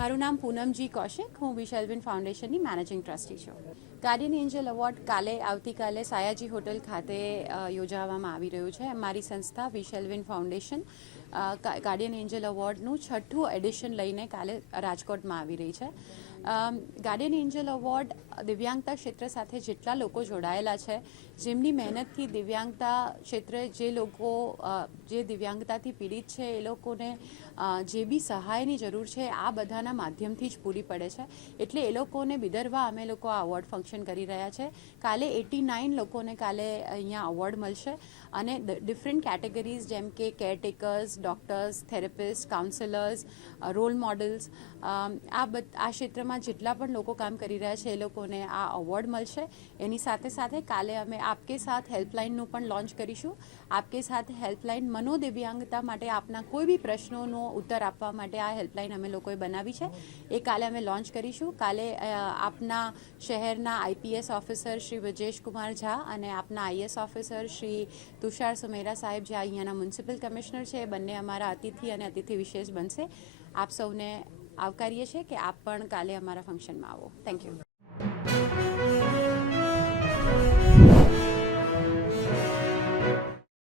મારું નામ પૂનમજી કૌશિક, હું વી શેલ્વિન ફાઉન્ડેશનની મેનેજિંગ ટ્રસ્ટી છું. ગાર્ડિયન એન્જલ એવોર્ડ આવતીકાલે સાયાજી હોટલ ખાતે યોજવામાં આવી રહ્યું છે. મારી સંસ્થા વી શેલ્વિન ફાઉન્ડેશન ગાર્ડિયન એન્જલ એવોર્ડનું 6ઠ્ઠું એડિશન લઈને કાલે રાજકોટમાં આવી રહી છે. ગાર્ડિયન એન્જલ એવોર્ડ દિવ્યાંગતા ક્ષેત્ર સાથે જેટલા લોકો જોડાયેલા છે, જેમની મહેનતથી દિવ્યાંગતા ક્ષેત્રે જે લોકો જે દિવ્યાંગતાથી પીડિત છે એ લોકોને જે બી સહાયની જરૂર છે આ બધાના માધ્યમથી જ પૂરી પડે છે. એટલે એ લોકોને બિદરવા અમે લોકો આ અવોર્ડ ફંક્શન કરી રહ્યા છે. કાલે 89 લોકોને કાલે અહીંયા અવોર્ડ મળશે અને ડિફરન્ટ કેટેગરીઝ જેમ કે કેરટેકર્સ, ડૉક્ટર્સ, થેરેપિસ્ટ, કાઉન્સેલર્સ, રોલ મોડલ્સ, આ ક્ષેત્રમાં જેટલા પણ લોકો કામ કરી રહ્યા છે એ લોકોને આ અવોર્ડ મળશે. એની સાથે સાથે કાલે અમે આપકે સાથ હેલ્પલાઇનનું પણ લોન્ચ કરીશું. આપકે સાથ હેલ્પલાઇન મનોદિવ્યાંગતા માટે આપના કોઈ બી પ્રશ્નોનો ઉત્તર આપવા માટે આ હેલ્પલાઇન અમે લોકોએ બનાવી છે. એ કાલે અમે લોન્ચ કરીશું. કાલે આપના શહેરના આઈપીએસ ઓફિસર શ્રી વિજેશ કુમાર ઝા અને આપના આઈએસ ઓફિસર શ્રી તુષાર સુમેરા સાહેબ, જે અહીંયાના મ્યુનિસિપલ કમિશનર છે, એ બંને અમારા અતિથિ અને અતિથિ વિશેષ બનશે. આપ સૌને આવકારીએ છીએ કે આપ પણ કાલે અમારા ફંક્શનમાં આવો. Thank you.